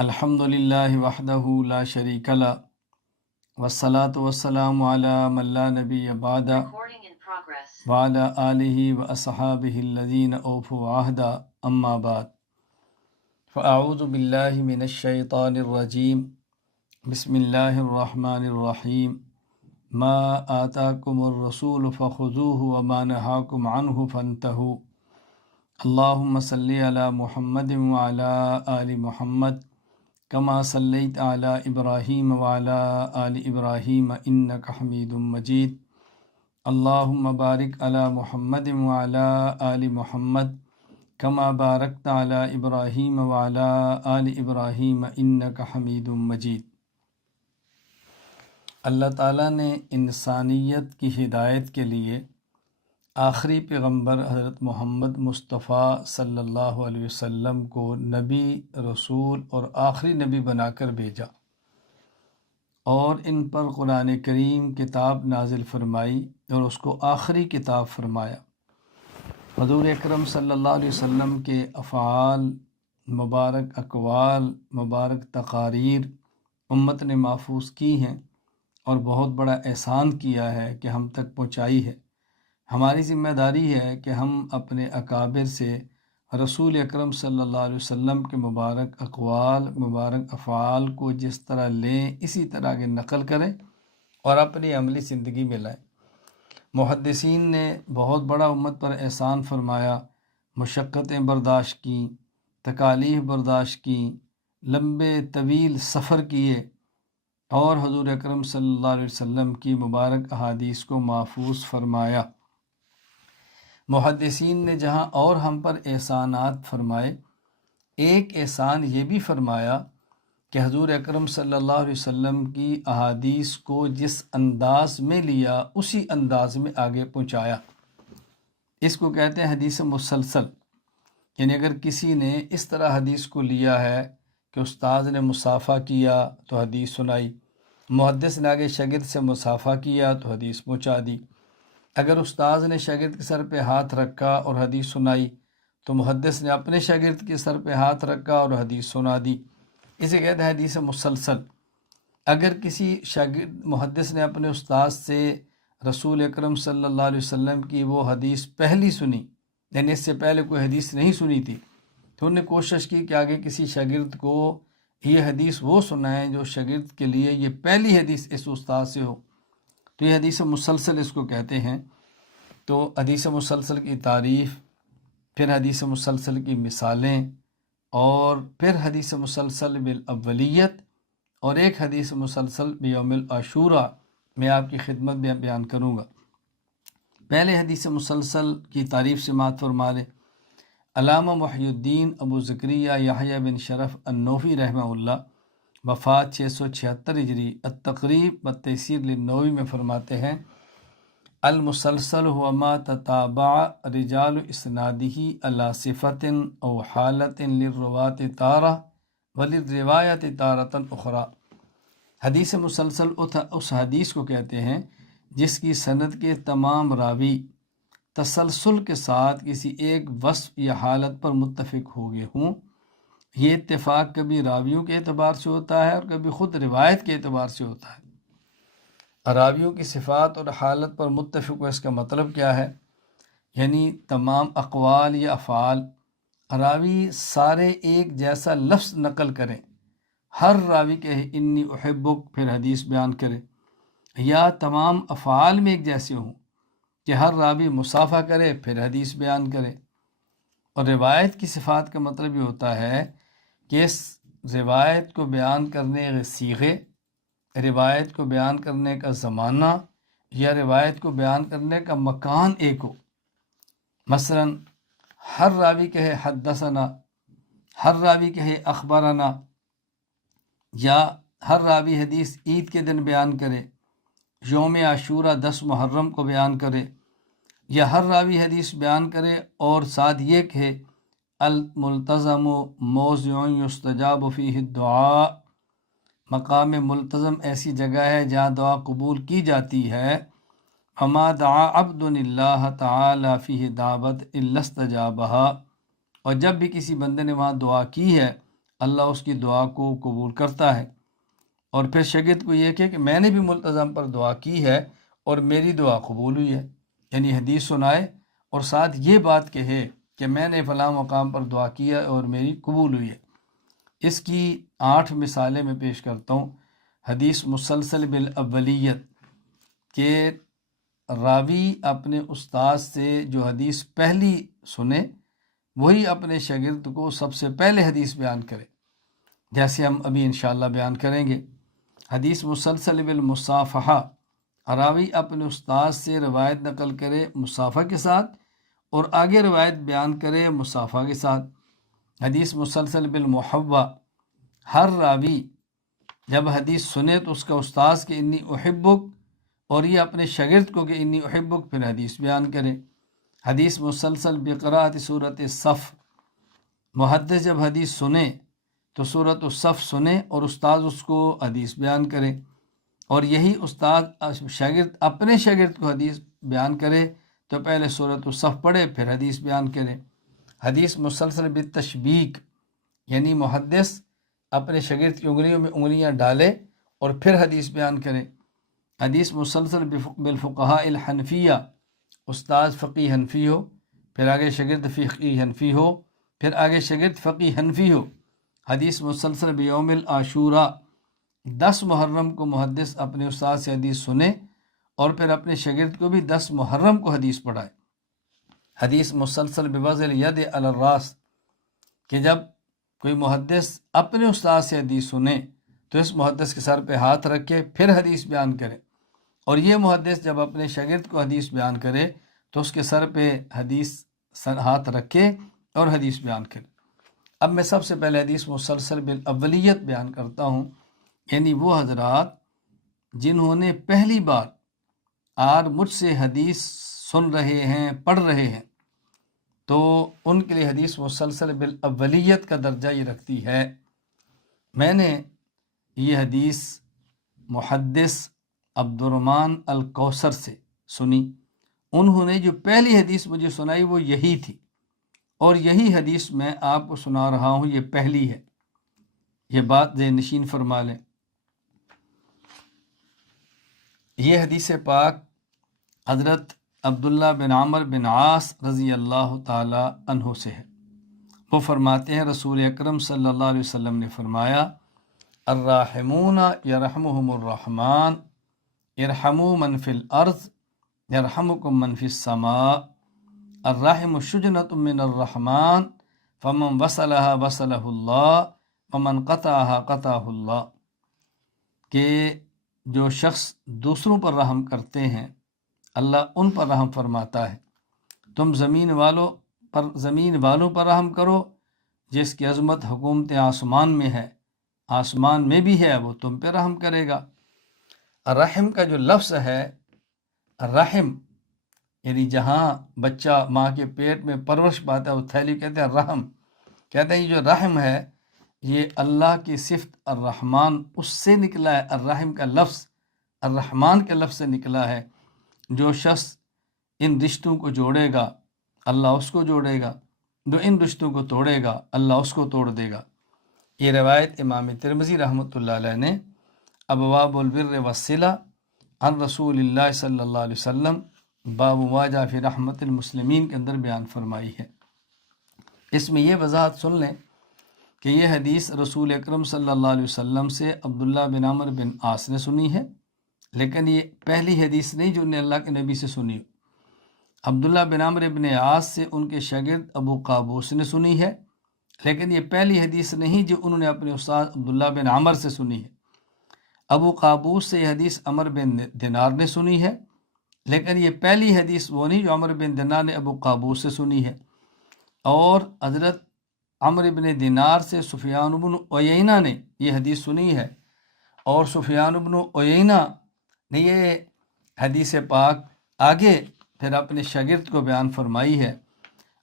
الحمد للہ وحدہ لا شریک لہ والصلاة والسلام علی من لا نبی بعد وعلی آلہ واصحابہ الذین اوفوا عہدا اما بعد فاعوذ باللہ من الشیطان الرجیم بسم اللہ الرحمن الرحیم ما آتاکم الرسول فخذوہ وما نہاکم عنہ فانتہوا اللہم صلی علی محمد وعلی آل محمد کما صلیت علی ابراہیم وعلی آل ابراہیم انک حمید مجید اللہم بارک علی محمد وعلی آل محمد کما بارکت علی ابراہیم وعلی آل ابراہیم انک حمید مجید۔ اللہ تعالیٰ نے انسانیت کی ہدایت کے لیے آخری پیغمبر حضرت محمد مصطفیٰ صلی اللہ علیہ وسلم کو نبی، رسول اور آخری نبی بنا کر بھیجا اور ان پر قرآن کریم کتاب نازل فرمائی اور اس کو آخری کتاب فرمایا۔ حضور اکرم صلی اللہ علیہ وسلم کے افعال، مبارک اقوال، مبارک تقاریر امت نے محفوظ کی ہیں اور بہت بڑا احسان کیا ہے کہ ہم تک پہنچائی ہے۔ ہماری ذمہ داری ہے کہ ہم اپنے اکابر سے رسول اکرم صلی اللہ علیہ وسلم کے مبارک اقوال، مبارک افعال کو جس طرح لیں اسی طرح کے نقل کریں اور اپنی عملی زندگی میں لائیں۔ محدثین نے بہت بڑا امت پر احسان فرمایا، مشقتیں برداشت کیں، تکالیف برداشت کیں، لمبے طویل سفر کیے اور حضور اکرم صلی اللہ علیہ وسلم کی مبارک احادیث کو محفوظ فرمایا۔ محدثین نے جہاں اور ہم پر احسانات فرمائے، ایک احسان یہ بھی فرمایا کہ حضور اکرم صلی اللہ علیہ وسلم کی احادیث کو جس انداز میں لیا اسی انداز میں آگے پہنچایا۔ اس کو کہتے ہیں حدیث مسلسل، یعنی اگر کسی نے اس طرح حدیث کو لیا ہے کہ استاذ نے مصافحہ کیا تو حدیث سنائی، محدث نے آگے شاگرد سے مصافحہ کیا تو حدیث پہنچا دی۔ اگر استاذ نے شاگرد کے سر پہ ہاتھ رکھا اور حدیث سنائی تو محدث نے اپنے شاگرد کے سر پہ ہاتھ رکھا اور حدیث سنا دی۔ اسے کہتے ہیں حدیث مسلسل۔ اگر کسی شاگرد محدث نے اپنے استاذ سے رسول اکرم صلی اللہ علیہ وسلم کی وہ حدیث پہلی سنی، یعنی اس سے پہلے کوئی حدیث نہیں سنی تھی، تو انہوں نے کوشش کی کہ آگے کسی شاگرد کو یہ حدیث وہ سنائیں جو شاگرد کے لیے یہ پہلی حدیث اس استاد سے ہو، تو یہ حدیث مسلسل اس کو کہتے ہیں۔ تو حدیث مسلسل کی تعریف، پھر حدیث مسلسل کی مثالیں، اور پھر حدیث مسلسل بالاولیت، اور ایک حدیث مسلسل بیوم العاشورہ میں آپ کی خدمت میں بیان کروں گا۔ پہلے حدیث مسلسل کی تعریف سماعت فرما لیں۔ علامہ محی الدین ابو زکریا یحییٰ بن شرف النووی رحمہ اللہ، وفات 676 ہجری، التقریب والتیسیر للنووی میں فرماتے ہیں: المسلسل هو ما تتابع رجال اسنادہ علی صفت او حالت للرواة تارہ وللروایت تارۃ اخری۔ حدیث مسلسل اس حدیث کو کہتے ہیں جس کی سند کے تمام راوی تسلسل کے ساتھ کسی ایک وصف یا حالت پر متفق ہو گئے ہوں۔ یہ اتفاق کبھی راویوں کے اعتبار سے ہوتا ہے اور کبھی خود روایت کے اعتبار سے ہوتا ہے۔ راویوں کی صفات اور حالت پر متفق ہو، اس کا مطلب کیا ہے؟ یعنی تمام اقوال یا افعال راوی سارے ایک جیسا لفظ نقل کریں، ہر راوی کہے انی احبک پھر حدیث بیان کرے، یا تمام افعال میں ایک جیسے ہوں کہ ہر راوی مصافحہ کرے پھر حدیث بیان کرے۔ اور روایت کی صفات کا مطلب یہ ہوتا ہے کہ اس روایت کو بیان کرنے کے صیغے، روایت کو بیان کرنے کا زمانہ یا روایت کو بیان کرنے کا مکان ایک ہو۔ مثلا ہر راوی کہے حدثنا، ہر راوی کہے اخبرنا، یا ہر راوی حدیث عید کے دن بیان کرے، یوم عاشورہ 10 محرم کو بیان کرے، یا ہر راوی حدیث بیان کرے اور ساتھ یہ کہے الملتزم موضع یستجاب فیہ الدعاء، مقام ملتزم ایسی جگہ ہے جہاں دعا قبول کی جاتی ہے۔ وما دعا عبد اللہ تعالی فیہ دعوت الا استجابہا، اور جب بھی کسی بندے نے وہاں دعا کی ہے اللہ اس کی دعا کو قبول کرتا ہے۔ اور پھر شاگرد کو یہ کہ میں نے بھی ملتزم پر دعا کی ہے اور میری دعا قبول ہوئی ہے، یعنی حدیث سنائے اور ساتھ یہ بات کہے کہ میں نے فلاں مقام پر دعا کیا اور میری قبول ہوئی ہے۔ اس کی 8 مثالیں میں پیش کرتا ہوں۔ حدیث مسلسل بالاولیت کہ راوی اپنے استاد سے جو حدیث پہلی سنے وہی اپنے شاگرد کو سب سے پہلے حدیث بیان کرے، جیسے ہم ابھی انشاءاللہ بیان کریں گے۔ حدیث مسلسل بالمصافحہ، راوی اپنے استاد سے روایت نقل کرے مصافحہ کے ساتھ اور آگے روایت بیان کرے مصافحہ کے ساتھ۔ حدیث مسلسل بالمحبہ، ہر راوی جب حدیث سنے تو اس کا استاذ کہ انی احبک اور یہ اپنے شاگرد کو کہ انی احبک، پھر حدیث بیان کرے۔ حدیث مسلسل بقراءت سورۃ الصف، محدث جب حدیث سنے تو سورۃ الصف سنے اور استاذ اس کو حدیث بیان کرے، اور یہی استاد شاگرد اپنے شاگرد کو حدیث بیان کرے تو پہلے سورۃ الصف پڑھے پھر حدیث بیان کرے۔ حدیث مسلسل بالتشبیک، یعنی محدث اپنے شاگرد کی انگلیوں میں انگلیاں ڈالے اور پھر حدیث بیان کرے۔ حدیث مسلسل بالفقہاء الحنفیہ، استاد فقی حنفی ہو، پھر آگے شاگرد فقی حنفی ہو، پھر آگے شاگرد فقی حنفی ہو۔ حدیث مسلسل بیوم العاشوراء، 10 محرم کو محدث اپنے استاد سے حدیث سنے اور پھر اپنے شاگرد کو بھی 10 محرم کو حدیث پڑھائے۔ حدیث مسلسل بوضع الید علی الراس، کہ جب کوئی محدث اپنے استاد سے حدیث سنے تو اس محدث کے سر پہ ہاتھ رکھے پھر حدیث بیان کرے، اور یہ محدث جب اپنے شاگرد کو حدیث بیان کرے تو اس کے سر پہ ہاتھ رکھے اور حدیث بیان کرے۔ اب میں سب سے پہلے حدیث مسلسل بالاولیت بیان کرتا ہوں، یعنی وہ حضرات جنہوں نے پہلی بار آج مجھ سے حدیث سن رہے ہیں پڑھ رہے ہیں تو ان کے لیے حدیث مسلسل بالاولیت کا درجہ یہ رکھتی ہے۔ میں نے یہ حدیث محدث عبدالرحمن الکوثر سے سنی، انہوں نے جو پہلی حدیث مجھے سنائی وہ یہی تھی، اور یہی حدیث میں آپ کو سنا رہا ہوں، یہ پہلی ہے، یہ بات ذہن نشین فرما لیں۔ یہ حدیث پاک حضرت عبداللہ بن عمر بن عاص رضی اللہ تعالی عنہ سے ہے۔ وہ فرماتے ہیں رسول اکرم صلی اللہ علیہ وسلم نے فرمایا، الراحمون یرحمہم الرحمن ارحموا من فی الارض یرحمکم من فی السماء، الرحم شجنۃ من الرحمن فمن وصلها وصلہ اللہ ومن قطعها قطعہ اللہ، کہ جو شخص دوسروں پر رحم کرتے ہیں اللہ ان پر رحم فرماتا ہے۔ تم زمین والوں پر رحم کرو، جس کی عظمت حکومت آسمان میں ہے، آسمان میں بھی ہے، وہ تم پہ رحم کرے گا۔ الرحم کا جو لفظ ہے، الرحم یعنی جہاں بچہ ماں کے پیٹ میں پرورش پاتا ہے وہ تھیلی کہتے ہیں رحم، کہتے ہیں یہ جو رحم ہے یہ اللہ کی صفت الرحمن اس سے نکلا ہے، الرحم کا لفظ الرحمن کے لفظ سے نکلا ہے۔ جو شخص ان رشتوں کو جوڑے گا اللہ اس کو جوڑے گا، جو ان رشتوں کو توڑے گا اللہ اس کو توڑ دے گا۔ یہ روایت امام ترمذی رحمۃ اللہ علیہ نے ابواب البر والصلہ عن رسول اللہ صلی اللہ علیہ وسلم باب ما جاء فی رحمت المسلمین کے اندر بیان فرمائی ہے۔ اس میں یہ وضاحت سن لیں کہ یہ حدیث رسول اکرم صلی اللہ علیہ وسلم سے عبداللہ بن عمر بن عاص نے سنی ہے، لیکن یہ پہلی حدیث نہیں جو انہیں اللہ کے نبی سے سنی۔ عبداللہ بن عمر بن عاص سے ان کے شاگرد ابو قابوس نے سنی ہے، لیکن یہ پہلی حدیث نہیں جو انہوں نے اپنے استاد عبداللہ بن عمر سے سنی ہے۔ ابو قابوس سے یہ حدیث عمر بن دینار نے سنی ہے، لیکن یہ پہلی حدیث وہ نہیں جو عمر بن دینار نے ابو قابوس سے سنی ہے۔ اور حضرت عمر بن دینار سے سفیان بن عیینہ نے یہ حدیث سنی ہے، اور سفیان بن عیینہ نے یہ حدیث پاک آگے پھر اپنے شاگرد کو بیان فرمائی ہے،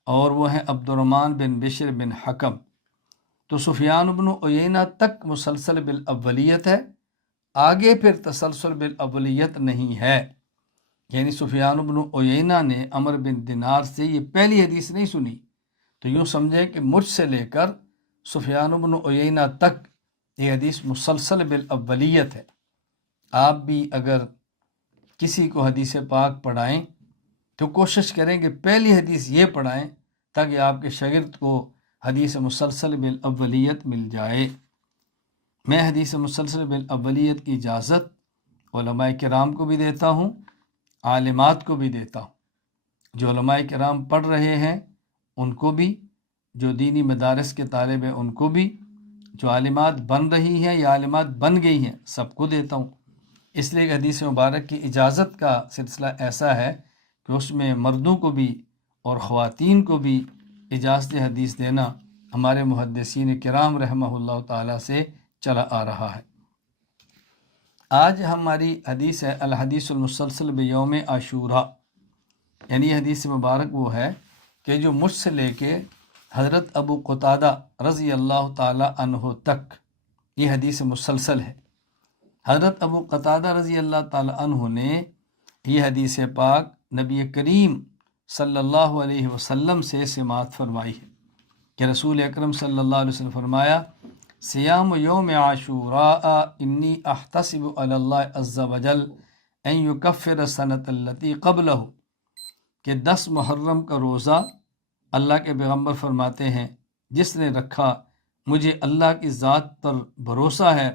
اور وہ ہیں عبدالرحمن بن بشر بن حکم۔ تو سفیان بن عیینہ تک مسلسل بالاولیت ہے، آگے پھر تسلسل بالاولیت نہیں ہے، یعنی سفیان بن عیینہ نے عمر بن دینار سے یہ پہلی حدیث نہیں سنی۔ تو یوں سمجھیں کہ مجھ سے لے کر سفیان بن عیینہ تک یہ حدیث مسلسل بالاولیت ہے۔ آپ بھی اگر کسی کو حدیث پاک پڑھائیں تو کوشش کریں کہ پہلی حدیث یہ پڑھائیں تاکہ آپ کے شاگرد کو حدیث مسلسل بالاولیت مل جائے۔ میں حدیث مسلسل بالاولیت کی اجازت علماء کرام کو بھی دیتا ہوں، عالمات کو بھی دیتا ہوں۔ جو علماء کرام پڑھ رہے ہیں ان کو بھی، جو دینی مدارس کے طالب ہیں ان کو بھی، جو عالمات بن رہی ہیں یا عالمات بن گئی ہیں سب کو دیتا ہوں۔ اس لیے کہ حدیث مبارک کی اجازت کا سلسلہ ایسا ہے کہ اس میں مردوں کو بھی اور خواتین کو بھی اجازت حدیث دینا ہمارے محدثین کرام رحمہ اللہ تعالیٰ سے چلا آ رہا ہے۔ آج ہماری حدیث ہے الحدیث المسلسل بیوم عاشوراء، یعنی حدیث مبارک وہ ہے کہ جو مجھ سے لے کے حضرت ابو قتادہ رضی اللہ تعالیٰ عنہ تک یہ حدیث مسلسل ہے۔ حضرت ابو قتادہ رضی اللہ تعالیٰ عنہ نے یہ حدیث پاک نبی کریم صلی اللہ علیہ وسلم سے سماعت فرمائی ہے کہ رسول اکرم صلی اللہ علیہ وسلم فرمایا، سیام یوم عاشوراء انی احتسب علی اللہ عز وجل ان یکفر السنۃ التی قبلہ، کہ 10 محرم کا روزہ اللہ کے پیغمبر فرماتے ہیں جس نے رکھا، مجھے اللہ کی ذات پر بھروسہ ہے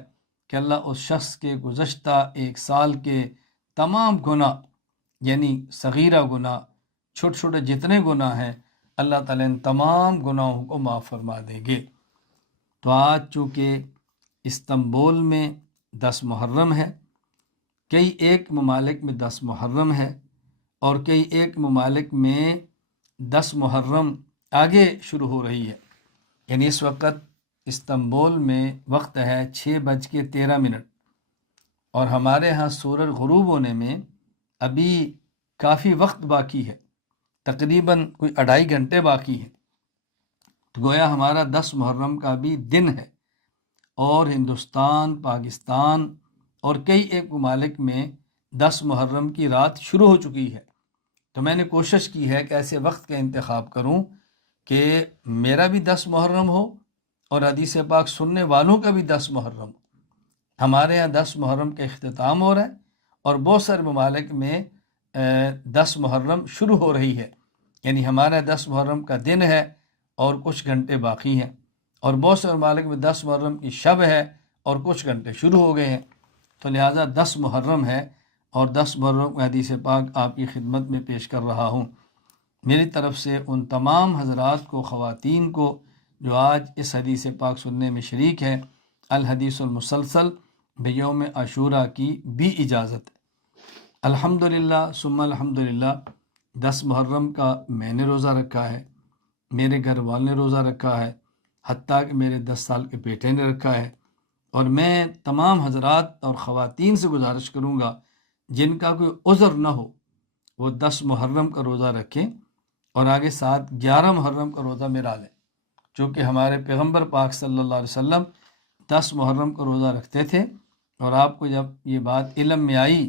کہ اللہ اس شخص کے گزشتہ 1 سال کے تمام گناہ، یعنی صغیرہ گناہ، چھوٹے چھوٹے جتنے گناہ ہیں، اللہ تعالیٰ ان تمام گناہوں کو معاف فرما دیں گے۔ تو آج چونکہ استنبول میں 10 محرم ہے، کئی ایک ممالک میں 10 محرم ہے، اور کئی ایک ممالک میں 10 محرم آگے شروع ہو رہی ہے، یعنی اس وقت استنبول میں وقت ہے 6:13، اور ہمارے ہاں سورج غروب ہونے میں ابھی کافی وقت باقی ہے، تقریباً کوئی 2.5 گھنٹے باقی ہے۔ تو گویا ہمارا 10 محرم کا بھی دن ہے، اور ہندوستان، پاکستان اور کئی ایک ممالک میں 10 محرم کی رات شروع ہو چکی ہے۔ تو میں نے کوشش کی ہے کہ ایسے وقت کا انتخاب کروں کہ میرا بھی 10 محرم ہو اور حدیث پاک سننے والوں کا بھی 10 محرم ہو۔ ہمارے ہاں 10 محرم کا اختتام ہو رہا ہے، اور بہت سارے ممالک میں 10 محرم شروع ہو رہی ہے، یعنی ہمارا 10 محرم کا دن ہے اور کچھ گھنٹے باقی ہیں، اور بہت سارے ممالک میں 10 محرم کی شب ہے اور کچھ گھنٹے شروع ہو گئے ہیں۔ تو لہٰذا 10 محرم ہے، اور 10 محرم کا حدیث پاک آپ کی خدمت میں پیش کر رہا ہوں۔ میری طرف سے ان تمام حضرات کو، خواتین کو جو آج اس حدیث پاک سننے میں شریک ہے، الحدیث المسلسل بیوم عاشوراء کی بھی اجازت ہے۔ الحمدللہ ثم الحمدللہ، 10 محرم کا میں نے روزہ رکھا ہے، میرے گھر والے نے روزہ رکھا ہے، حتیٰ کہ میرے 10 سال کے بیٹے نے رکھا ہے، اور میں تمام حضرات اور خواتین سے گزارش کروں گا جن کا کوئی عذر نہ ہو وہ 10 محرم کا روزہ رکھیں، اور آگے ساتھ 11 محرم کا روزہ میرا لیں، چونکہ ہمارے پیغمبر پاک صلی اللہ علیہ وسلم 10 محرم کا روزہ رکھتے تھے، اور آپ کو جب یہ بات علم میں آئی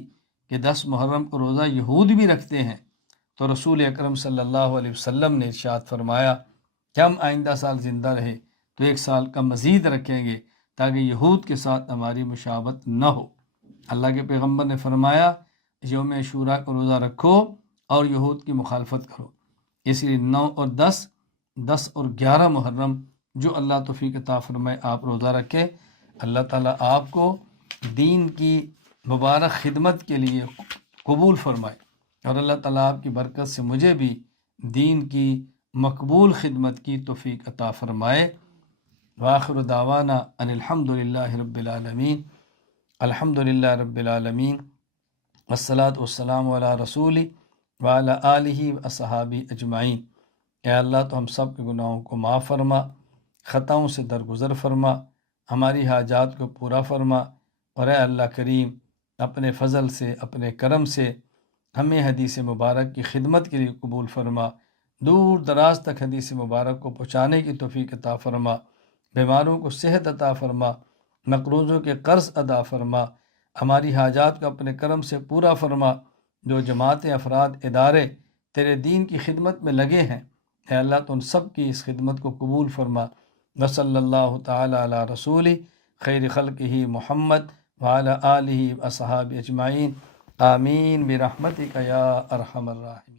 کہ 10 محرم کا روزہ یہود بھی رکھتے ہیں، تو رسول اکرم صلی اللہ علیہ وسلم نے ارشاد فرمایا کہ ہم آئندہ سال زندہ رہے تو 1 سال کا مزید رکھیں گے تاکہ یہود کے ساتھ ہماری مشابہت نہ ہو۔ اللہ کے پیغمبر نے فرمایا یوم عاشوراء کا روزہ رکھو اور یہود کی مخالفت کرو، اس لیے 9 اور 10 اور 11 محرم جو اللہ توفیق عطا فرمائے آپ روزہ رکھے۔ اللہ تعالیٰ آپ کو دین کی مبارک خدمت کے لیے قبول فرمائے، اور اللہ تعالیٰ آپ کی برکت سے مجھے بھی دین کی مقبول خدمت کی توفیق عطا فرمائے۔ وآخر دعوانا ان الحمدللہ رب العالمین، الحمدللہ رب العالمین، والصلاة والسلام علی رسولی وعلی آلہ واصحابہ اجمعین۔ اے اللہ تو ہم سب کے گناہوں کو معاف فرما، خطاؤں سے درگزر فرما، ہماری حاجات کو پورا فرما، اور اے اللہ کریم اپنے فضل سے، اپنے کرم سے ہمیں حدیث مبارک کی خدمت کے لیے قبول فرما، دور دراز تک حدیث مبارک کو پہنچانے کی توفیق عطا فرما، بیماروں کو صحت عطا فرما، مقروضوں کے قرض ادا فرما، ہماری حاجات کو اپنے کرم سے پورا فرما۔ جو جماعتیں، افراد، ادارے تیرے دین کی خدمت میں لگے ہیں، اے اللہ تو ان سب کی اس خدمت کو قبول فرما، وصلی اللہ تعالی علی رسول خیر خلقہ محمد وعلی آلہ واصحابہ اجمعین آمین برحمتک یا ارحم الراحمین۔